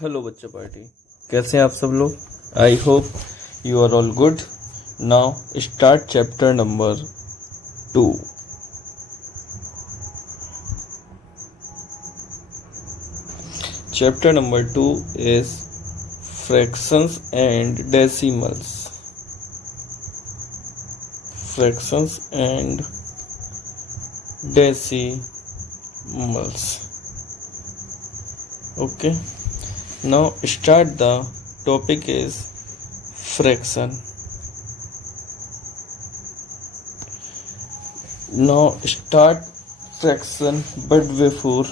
Hello बच्चा party, कैसे हैं आप सब लोग। I hope you are all good. Now start chapter number 2। Chapter number 2 is fractions and decimals. Fractions and decimals. Okay. Now start. The topic is fraction. Now start fraction, but before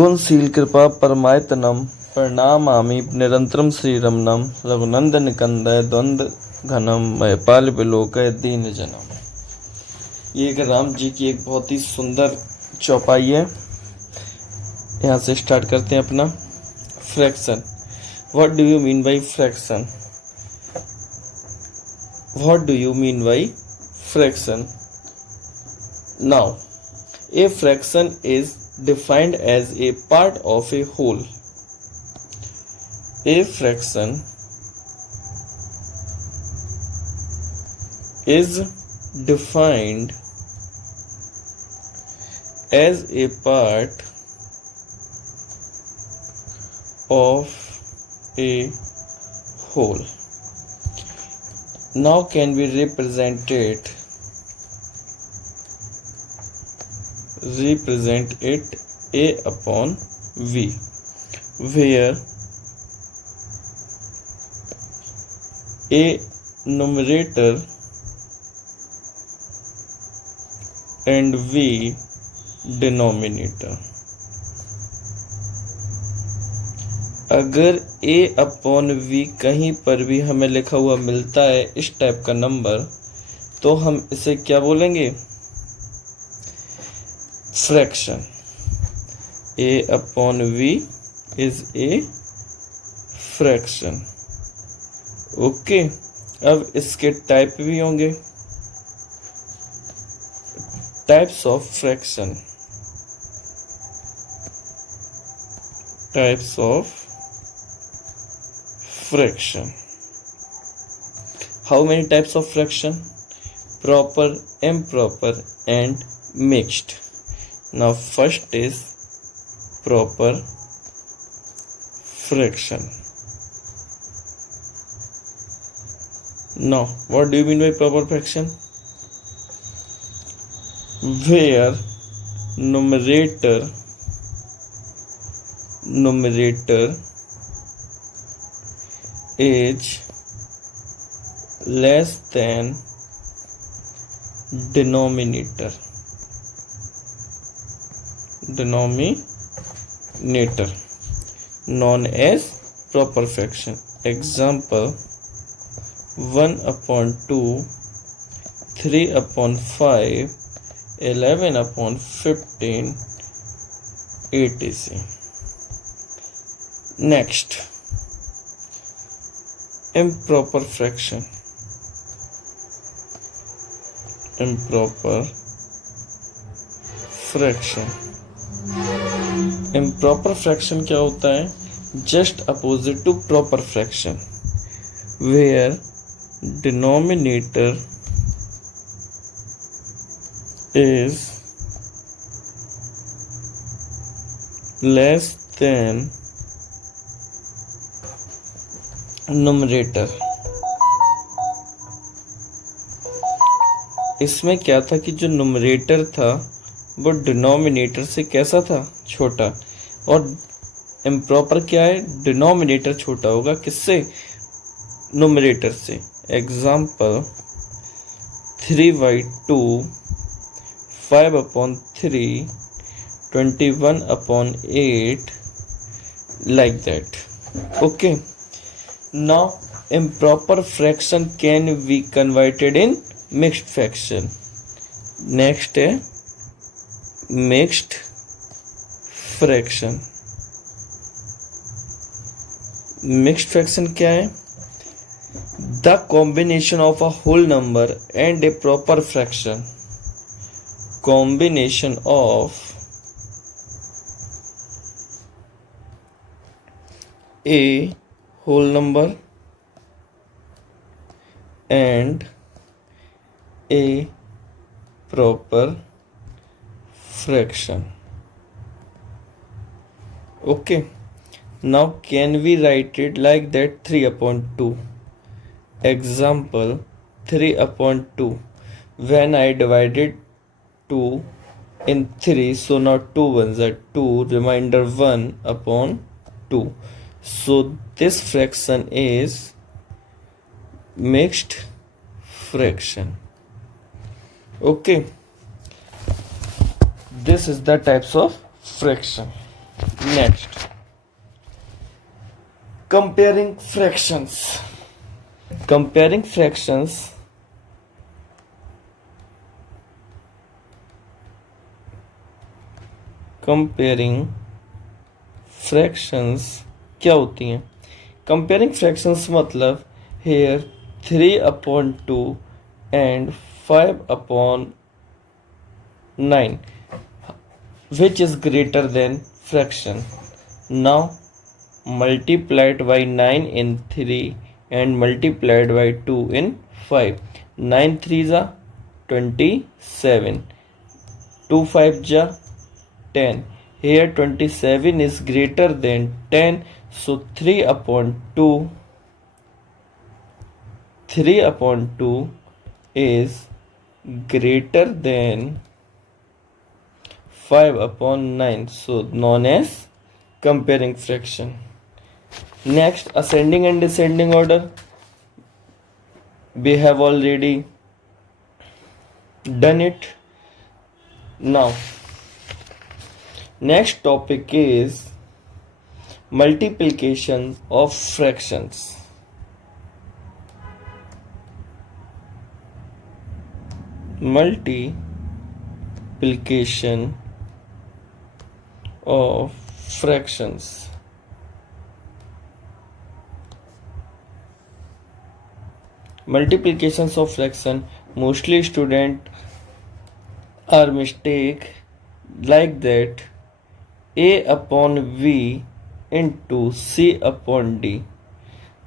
गुणशील कृपा परमायतनम प्रणामामि निरंतरम श्रीरमणम रघुनंद निकंदय द्वंद्व घनम मयपाल विलोकय दीन जनम। ये एक राम जी की एक बहुत ही सुंदर चौपाई है। यहाँ से स्टार्ट करते हैं अपना fraction. What do you mean by fraction? What do you mean by fraction? Now a fraction is defined as a part of a whole. A fraction is defined as a part of a whole. Now can be represent it A upon V, where A numerator and V denominator। अगर A upon V कहीं पर भी हमें लिखा हुआ मिलता है इस टाइप का नंबर, तो हम इसे क्या बोलेंगे? Fraction. A upon V is a fraction। Okay, अब इसके टाइप भी होंगे। Types of fraction. Types of fraction. How many types of fraction? Proper, improper and mixed। Now first is proper fraction. Now what do you mean by proper fraction? Where numerator is less than denominator known as proper fraction। Example 1 upon 2, 3 upon 5, 11 upon 15, etc. Next, improper fraction। improper fraction क्या होता है? Just opposite to proper fraction, where denominator is less than numerator. इसमें क्या था कि जो numerator था वो डिनोमिनेटर से कैसा था? छोटा। और इम्प्रॉपर क्या है? डिनोमिनेटर छोटा होगा किससे? न्यूमरेटर से। Example 3/2, 5/3, 21/8, like that। Okay, now improper fraction can be converted in mixed fraction। next है mixed fraction। मिक्स्ड फ्रैक्शन क्या है? The combination of a whole number and a proper fraction. combination of a whole number and a proper fraction. Okay, now can we write it like that? 3 upon 2. Example 3 upon 2. When I divided 2 in 3, so now 2 ones are 2, remainder 1 upon 2. So this fraction is mixed fraction. Okay, this is the types of fraction. Next, comparing fractions. Comparing fractions क्या होती हैं? Comparing fractions मतलब here 3 upon 2 and 5 upon 9, which is greater than fraction. Now multiplied by 9 in 3 and multiplied by 2 in 5. 9 3s are 27, 2 5s are 10. Here 27 is greater than 10, so 3 upon 2 is greater than 5 upon 9, so known as comparing fraction. Next, ascending and descending order. We have already done it. Now, next topic is multiplication of fractions. Multiplication of fractions. Multiplications of fraction, mostly student are mistake like that a upon v into c upon d.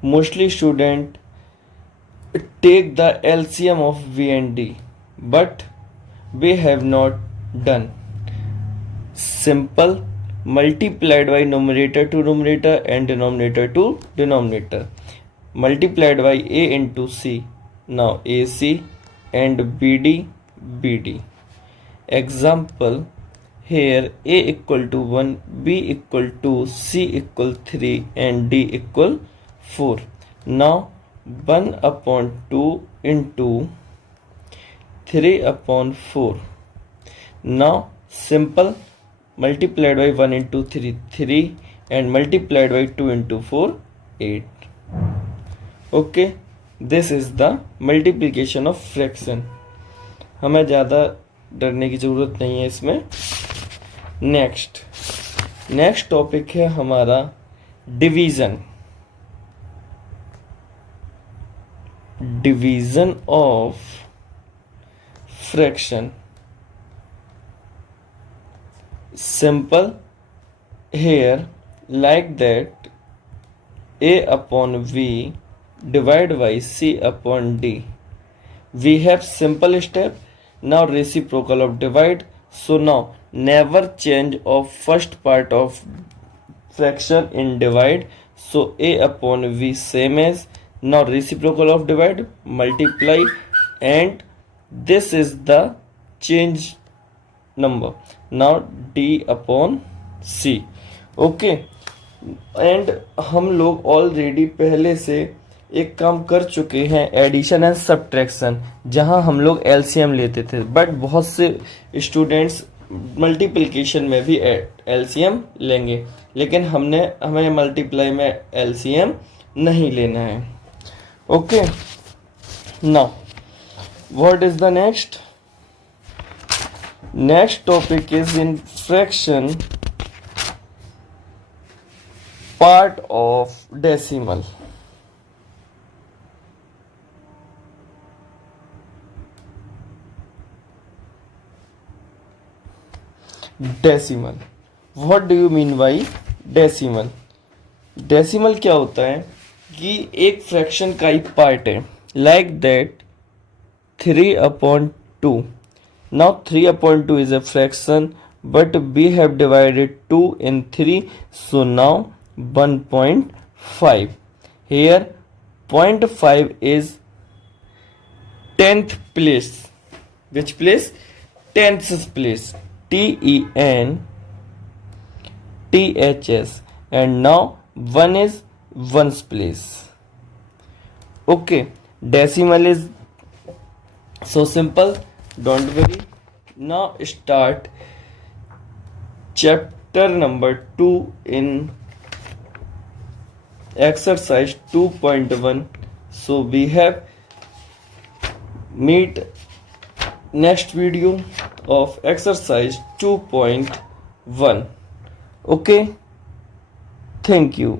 Mostly student take the LCM of v and d, but we have not done. Simple multiplied by numerator to numerator and denominator to denominator. Multiplied by a into c. Now AC and BD, BD. Example, here a equal to 1, b equal to, c equal 3 and d equal 4. Now 1 upon 2 into 3 upon 4. Now simple multiplied by 1 into 3, 3, and multiplied by 2 into 4, 8. Okay, this is the multiplication of fraction. हमें ज़्यादा डरने की ज़रूरत नहीं है इसमें. Next topic है हमारा division. Division of fraction. Simple here like that a upon v divided by c upon d. We have simple step. Now reciprocal of divide. So now never change of first part of fraction in divide. So a upon v same as. Now reciprocal of divide, multiply, and this is the change number. Now d upon c. Okay, and हम लोग already पहले से एक काम कर चुके हैं, addition and subtraction, जहां हम लोग एलसीएम लेते थे. बट बहुत से स्टूडेंट्स मल्टीप्लिकेशन में भी एलसीएम लेंगे, लेकिन हमें मल्टीप्लाई में एलसीएम नहीं लेना है. Okay, now what is the next topic is in fraction part of decimal. Decimal. What do you mean by decimal? Decimal क्या होता है कि एक फ्रैक्शन का ही पार्ट है, like that 3/2. Now 3/2 is a fraction, but we have divided 2 in 3, so now 1.5. Here 0.5 is 10th place. Which place? 10th place. TENTHS. And now 1 is 1's place. Okay, decimal is so simple, don't worry. Now start chapter number 2 in exercise 2.1. So we have meet next video of exercise 2.1. Okay, thank you.